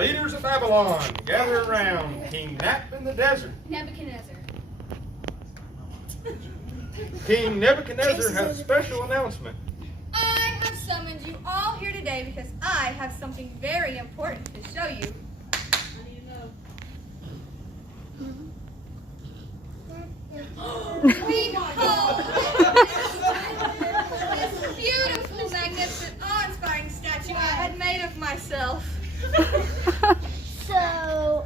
Leaders of Babylon, gather around King Nap in the desert. Nebuchadnezzar. King Nebuchadnezzar has a special announcement. I have summoned you all here today because I have something very important to show you. Behold! This beautiful, magnificent, awe-inspiring statue I had made of myself. So,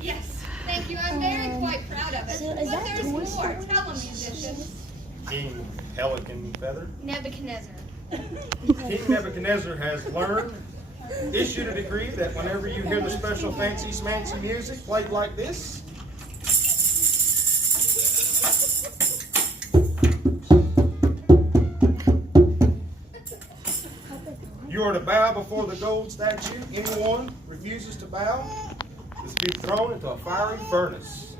Yes, thank you. I'm quite proud of it. So is But that there's Toy more. Story? Tell them, musicians. King Pelican Feather. Nebuchadnezzar. King Nebuchadnezzar has issued a decree that whenever you hear the special fancy smancy music played like this, you are to bow before the gold statue. Anyone refuses to bow is to be thrown into a fiery furnace.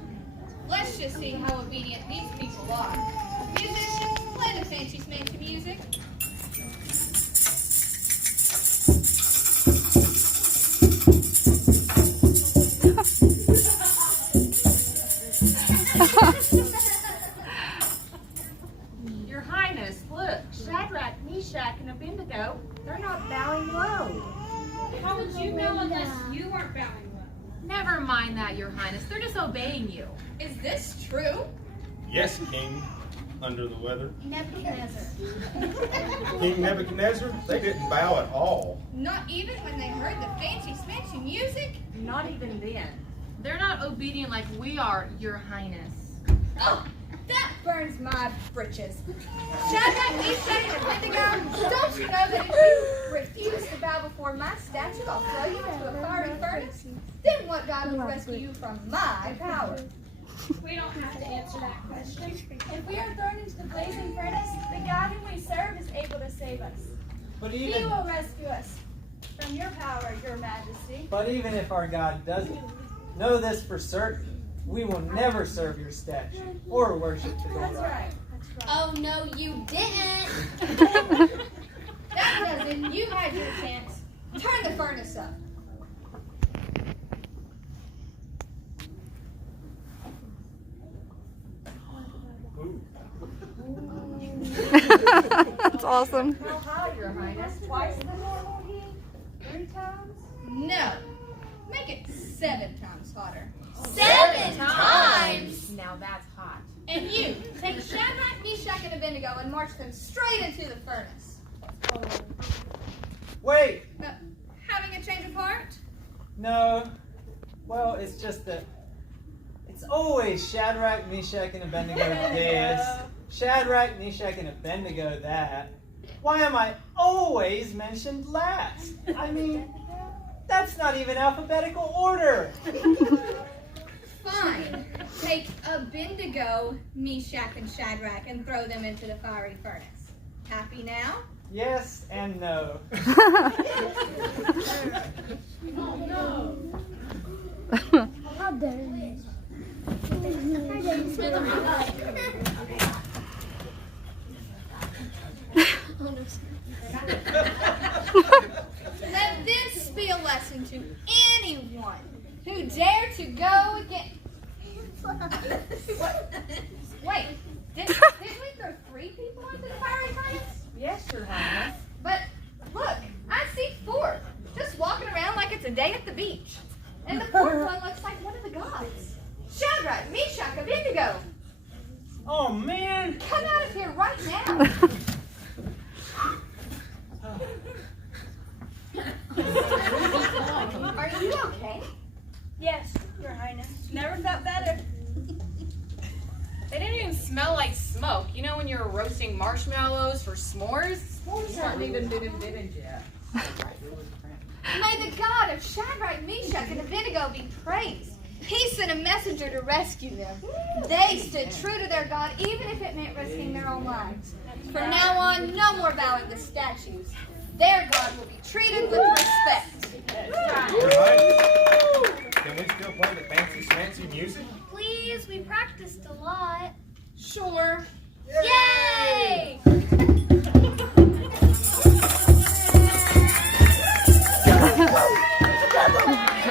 Let's just see how obedient these people are. Musicians, play the fancy smancy music. Your Highness, look, Shadrach, Meshach, and Abednego, they're not bowing low. How would you know unless you weren't bowing low? Never mind that, Your Highness. They're disobeying you. Is this true? Yes, King Under the Weather. Nebuchadnezzar. King Nebuchadnezzar, they didn't bow at all. Not even when they heard the fancy smancy music? Not even then. They're not obedient like we are, Your Highness. Oh, that burns my britches. Shadrach, Meshach, and Abednego, don't you know that if you refuse to bow before my statue, I'll throw you into a fiery furnace? Then what God will rescue you from my power? We don't have to answer that question. If we are thrown into the blazing furnace, the God whom we serve is able to save us. But He even, will rescue us from your power, your majesty. but even if our God doesn't, know this for certain. We will never serve your statue or worship the That's golden right. Oh, no, you didn't. That doesn't. You had your chance. Turn the furnace up. That's awesome. How high, Your Highness? Twice the normal heat? 3 times? No. Make it 7 times hotter. 7 times? Now that's hot. And you, take Shadrach, Meshach, and Abednego and march them straight into the furnace. Wait! Having a change of heart? No. Well, it's just that it's always Shadrach, Meshach, and Abednego this. Shadrach, Meshach, and Abednego that. Why am I always mentioned last? I mean, that's not even alphabetical order. Fine. Take Abednego, Meshach, and Shadrach and throw them into the fiery furnace. Happy now? Yes and no. Oh no. how dare you? Let this be a lesson to anyone who dare to go against. What? Wait, did we throw 3 people into the fiery furnace? Yes, Your Highness. But look, I see 4 just walking around like it's a day at the beach. And the 4th one looks like one of the gods. Shadrach, Meshach, Abednego, Oh man! come out of here right now. Are you okay? Yes, your highness. Never felt better. They didn't even smell like smoke. You know when you're roasting marshmallows for s'mores? S'mores aren't even been invented yet. May the God of Shadrach, Meshach, and Abednego be praised. He sent a messenger to rescue them. They stood true to their God, even if it meant risking their own lives. From now on, no more bowing to statues. Their God will be treated with respect. Can we still play the fancy smancy music? Please, we practiced a lot. Sure. Yay! Yay!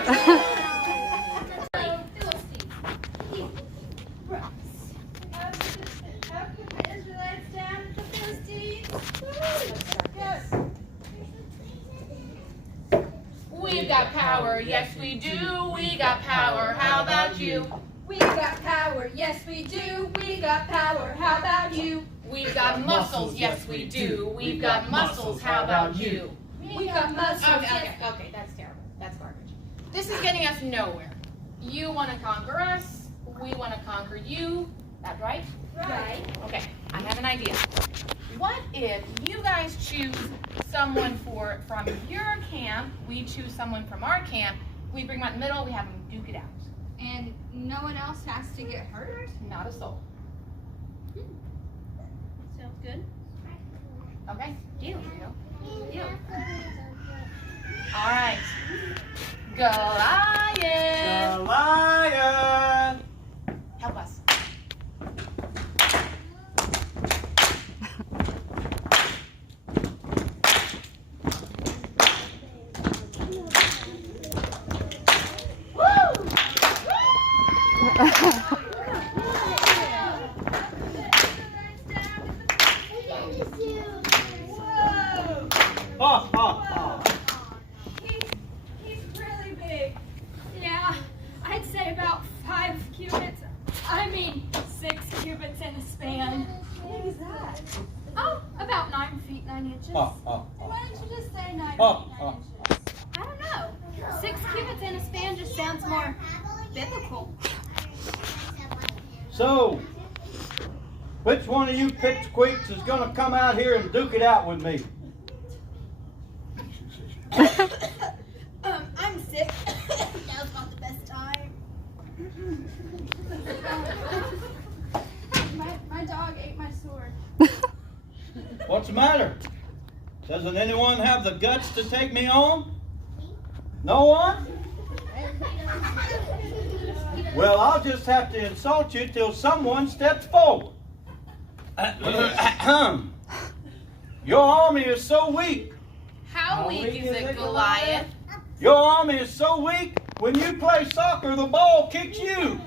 got power, yes we do. We got power, how about you? We got power, yes we do. We got power, how about you? We've got muscles, yes we do. We've got muscles, how about you? We got muscles, Okay, that's terrible. That's garbage. This is getting us nowhere. You want to conquer us, we want to conquer you. That right? Right. Okay, I have an idea. What if you guys choose someone from your camp, we choose someone from our camp, we bring them out in the middle, we have them duke it out. And no one else has to get hurt? Not a soul. Sounds good. Okay? Deal. Deal. All right. Goliath. Goliath. Help us. Ha, ha, ha. He's really big. Yeah, I'd say about 5 cubits. I mean, 6 cubits in a span. What big is that? Oh, about 9 feet 9 inches. Ha, ha, Why ha. don't you just say 9 Ha, feet 9 ha, inches? I don't know. 6 cubits in a span just sounds more biblical. So, which one of you pipsqueaks is going to come out here and duke it out with me? I'm sick. Now's not the best time. my dog ate my sword. What's the matter? Doesn't anyone have the guts to take me on? No one? Well, I'll just have to insult you till someone steps forward. Your army is so weak. How weak is it, Goliath? Your army is so weak, when you play soccer, the ball kicks you.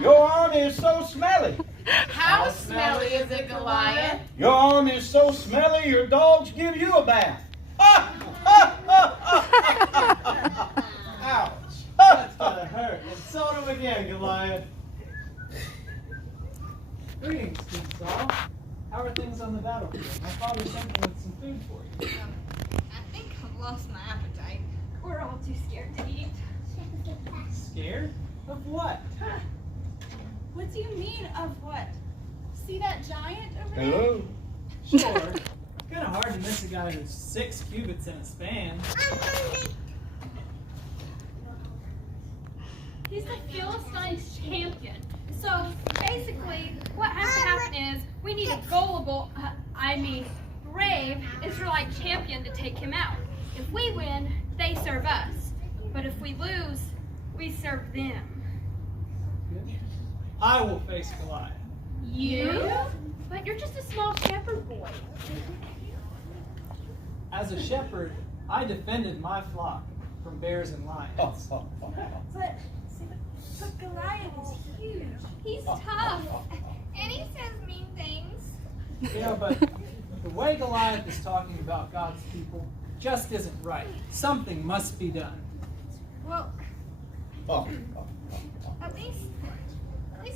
Your army is so smelly. How smelly is it, Goliath? Your army is so smelly, your dogs give you a bath. Ouch. That's gonna hurt. Insult him again, Goliath. Greetings, King Saul. How are things on the battlefield? My father sent me with some food for you. I think I've lost my appetite. We're all too scared to eat. Scared? Of what? What do you mean, of what? See that giant over there? Hello? Sure. Kinda hard to miss a guy who's 6 cubits in a span. He's the Philistines champion. So basically, what has to happen is we need a gullible, brave Israelite champion to take him out. If we win, they serve us. But if we lose, we serve them. I will face Goliath. You? But you're just a small shepherd boy. As a shepherd, I defended my flock from bears and lions. But Goliath is huge. He's tough. And he says mean things. You know, but the way Goliath is talking about God's people just isn't right. Something must be done. Well, at least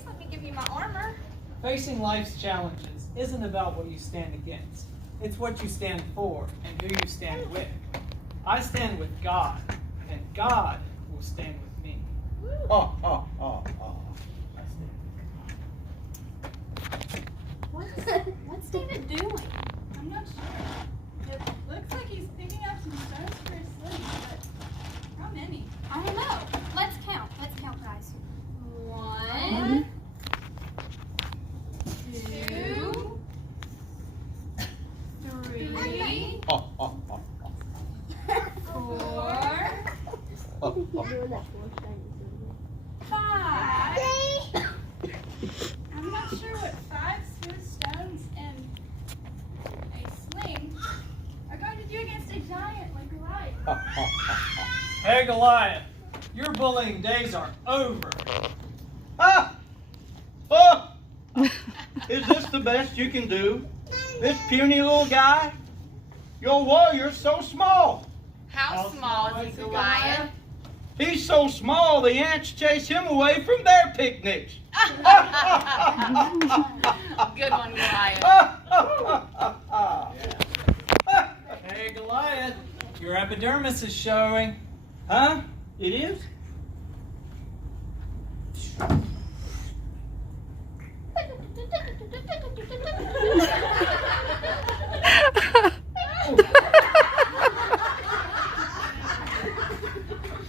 let me give you my armor. Facing life's challenges isn't about what you stand against. It's what you stand for and who you stand with. I stand with God, and God will stand with me. What's David doing? I'm not sure. It looks like he's picking up some stones for his sling, but how many? I don't know. Let's count, guys. 1, 2, 3, 4, 5. I'm not sure what 5 smooth stones and a sling are going to do against a giant like Goliath. Hey, Goliath, your bullying days are over. Is this the best you can do? This puny little guy? Your warrior's so small. How small is he, Goliath? He's so small the ants chase him away from their picnics. Good one, Goliath. Hey, Goliath, your epidermis is showing. Huh? It is?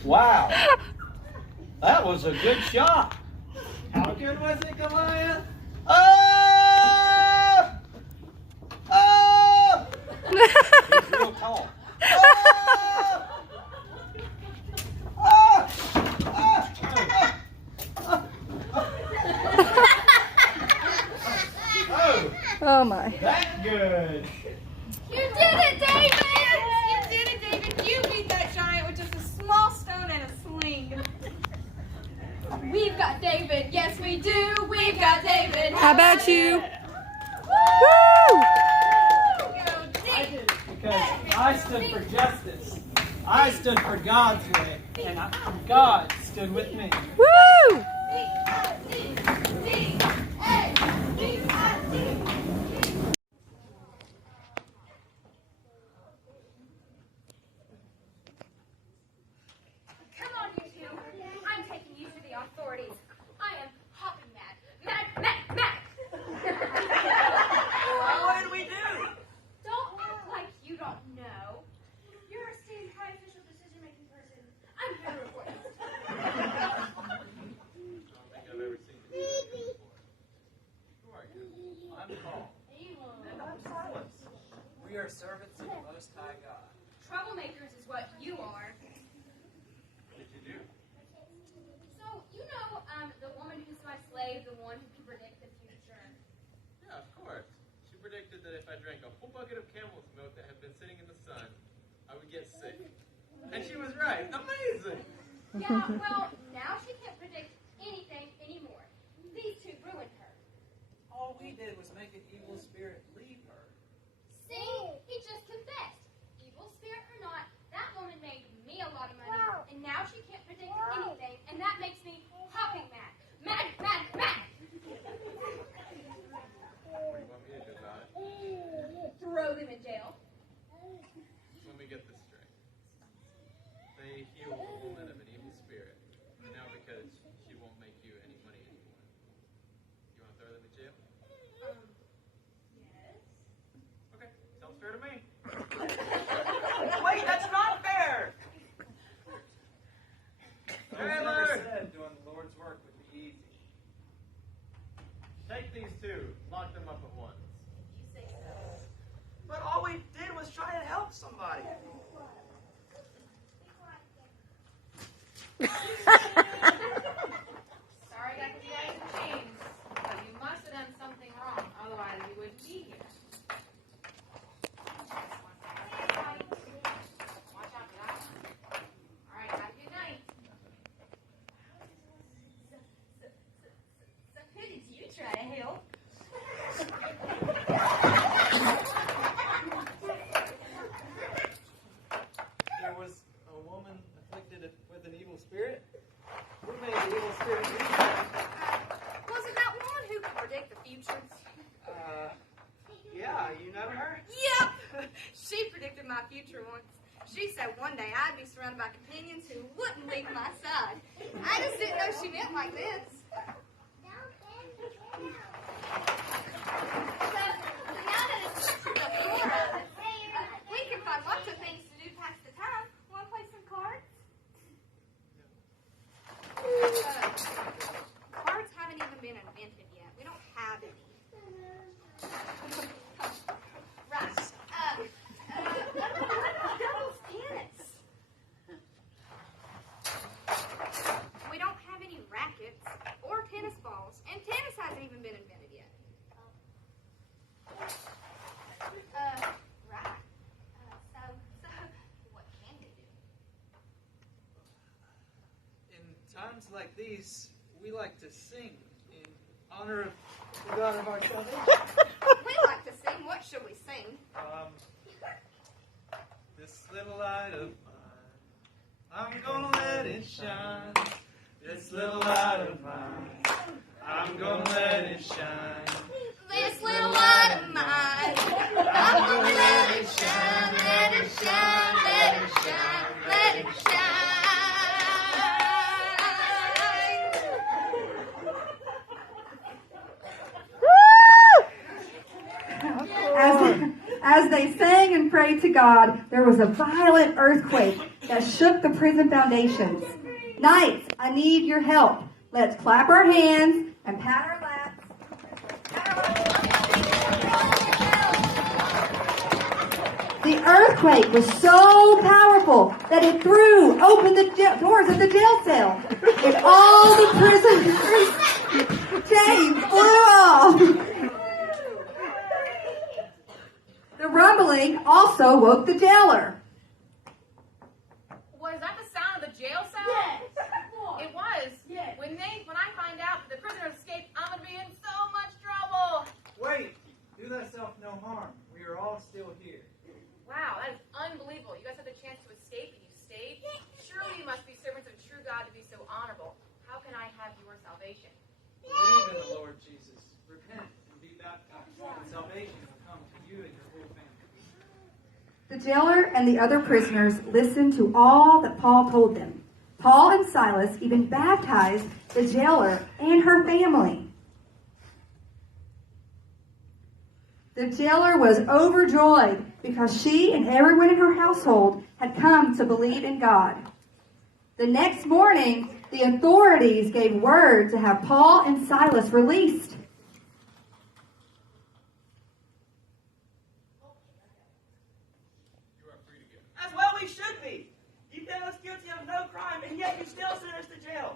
Wow. That was a good shot. How good was it, Goliath? Oh! Oh! He's real tall. Oh! Oh! Oh! Oh my. That good. You did it, David! You did it, David. You beat that giant with just a small stone and a sling. We've got David. Yes, we do. We've got David. How about you? Woo! I did it because I stood for justice. I stood for God's way, and God stood with me. Woo! Come on, you two. I'm taking you to the authorities. I am hopping mad. Mad. What did we do? Don't act like you don't know. You're a state high official decision-making person. I'm here to report you. I'm Paul. And I'm Silas. We are servants of the Most High God. Troublemakers is what you are. What did you do? So, you know, the woman who's my slave, the one who can predict the future. Yeah, of course. She predicted that if I drank a full bucket of camel's milk that had been sitting in the sun, I would get sick. And she was right. Amazing! Yeah, well, now she can't predict anything anymore. These two ruined her. All we did was make an evil spirit leave her. See? He just confessed. Evil spirit or not, that woman made me a lot of money, and now she can't predict anything, and that makes me hopping mad. Mad! What do you want me to do about it? Throw them in jail. Let me get this straight. They heal a woman of an evil spirit, and now because she won't make you any money anymore. You want to throw them in jail? Yes. Okay, sounds fair to me. Wait, that's not fair. Those never said doing the Lord's work would be easy. Take these two, lock them up at once. But all we did was try to help somebody. Sorry I got you guys in chains, but you must have done something wrong, otherwise you wouldn't be here. Watch out for that one. Alright, have a good night. So who did you try to help? There was a woman afflicted with an evil spirit. We made the evil spirit leave her. Was it that woman who could predict the future? Yeah, you know her? Yep! She predicted my future once. She said one day I'd be surrounded by companions who wouldn't leave my side. I just didn't know she meant like this. So now that it's before us, we can find lots of things to do past the time. Want to play some cards? Cards haven't even been invented yet. We don't have any. Right. What about doubles tennis? We don't have any rackets or tennis balls, and tennis hasn't even been invented yet. Right. So, what can we do? In times like these, we like to sing in honor of the God of our salvation. We like to sing. What should we sing? This little light of mine, I'm gonna let it shine. This little light of mine, I'm gonna let it shine. This little light of mine, I'm gonna let it shine, let it shine, let it shine, let it shine. As they sang and prayed to God, there was a violent earthquake that shook the prison foundations. Knights, I need your help. Let's clap our hands and pat our laps. The earthquake was so powerful that it threw open the doors of the jail cell, and all the prisoners' chains flew off. The rumbling also woke the jailer. Was that the sound of the jail cell? Yes. It was. Yes. When I find out that the prisoners escaped, I'm gonna be in so much trouble. Wait, do thyself no harm. We are all still here. Wow, that is unbelievable. You guys had the chance to escape and you stayed. Surely you must be servants of a true God to be so honorable. How can I have your salvation? Believe in the Lord Jesus. Repent and be baptized, and salvation will come to you and your whole family. The jailer and the other prisoners listened to all that Paul told them. Paul and Silas even baptized the jailer and her family. The jailer was overjoyed because she and everyone in her household had come to believe in God. The next morning, the authorities gave word to have Paul and Silas released. As well we should be. You found us guilty of no crime, and yet you still sent us to jail.